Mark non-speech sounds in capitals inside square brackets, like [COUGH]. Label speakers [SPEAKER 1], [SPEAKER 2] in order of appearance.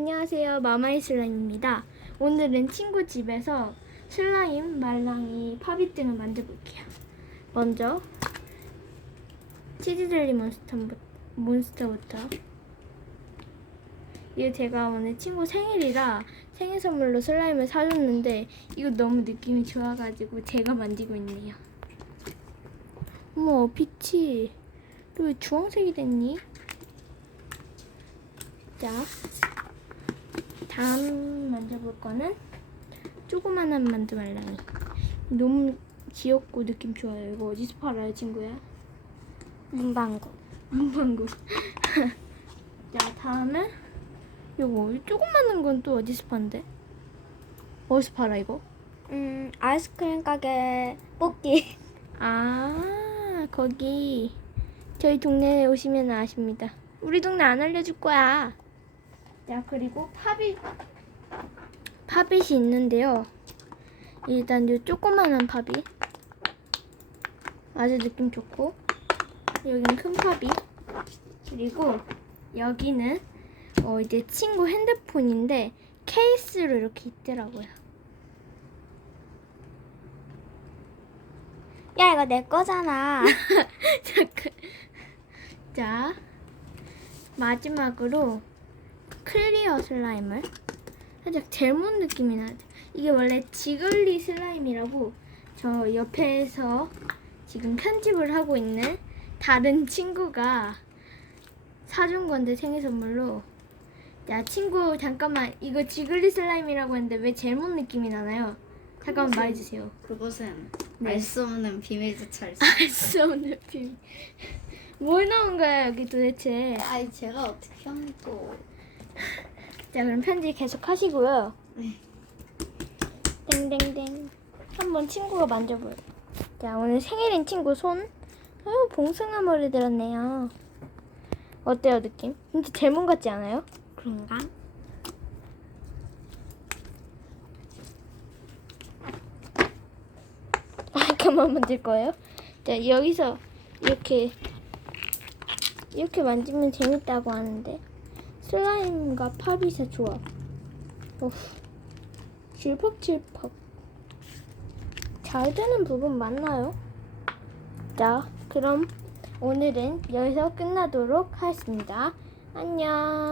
[SPEAKER 1] 안녕하세요. 마마이 슬라임입니다. 오늘은 친구 집에서 슬라임, 말랑이, 팝잇 등을 만들어볼게요. 먼저 치즈젤리 몬스터, 몬스터부터 이거 제가 오늘 친구 생일이라 생일 선물로 슬라임을 사줬는데 이거 너무 느낌이 좋아가지고 제가 만들고 있네요. 어머 빛이 너 왜 주황색이 됐니? 자 다음 만져볼 거는 조그만한 만두 말랑이 너무 귀엽고 느낌 좋아요 이거 어디서 팔아요 친구야?
[SPEAKER 2] 문방구. [LAUGHS]
[SPEAKER 1] 문방구 자 다음은 요거 이 조그만한 건 또 어디서 판대? 어디서 팔아 이거?
[SPEAKER 2] 음, 아이스크림 가게 뽑기. [LAUGHS]
[SPEAKER 1] 아 거기 저희 동네에 오시면 아십니다 우리 동네 안 알려줄 거야 자 그리고 팝잇 팝잇이 있는데요 일단 요 조그만한 팝잇 아주 느낌 좋고 여기는 큰 팝잇 그리고 여기는 어 이제 친구 핸드폰인데 케이스로 이렇게 있더라고요
[SPEAKER 2] 야, 이거 내 거잖아. [LAUGHS]
[SPEAKER 1] 잠깐. 자, 마지막으로 클리어 슬라임을 살짝 젤몬 느낌이 나죠. 이게 원래 지글리 슬라임이라고 저 옆에서 지금 편집을 하고 있는 다른 친구가 사준 건데 생일 선물로. 야, 친구 잠깐만 이거 지글리 슬라임이라고 했는데 왜 젤몬 느낌이 나나요? 잠깐만 말해주세요.
[SPEAKER 3] 그것은
[SPEAKER 1] 네.
[SPEAKER 3] 알수 없는 비밀 조차 있어. [LAUGHS]
[SPEAKER 1] 알수 없는 비밀. 뭘 넣은 거야 여기 도대체?
[SPEAKER 3] 아이 제가 어떻게 합니까? [LAUGHS]
[SPEAKER 1] 자 그럼 편지 계속 하시고요.
[SPEAKER 3] 네.
[SPEAKER 1] 땡땡땡. 한번 친구가 만져봐요. 자 오늘 생일인 친구 손. 아유 봉숭아 머리 들었네요. 어때요 느낌? 진짜 제몬 같지 않아요?
[SPEAKER 2] 그런가?
[SPEAKER 1] 아 그만 만들 거예요? 자 여기서 이렇게 이렇게 만지면 재밌다고 하는데 슬라임과 팝잇의 조합. 어후. 질퍽질퍽. 잘 되는 부분 맞나요? 자, 그럼 오늘은 여기서 끝나도록 하겠습니다. 안녕.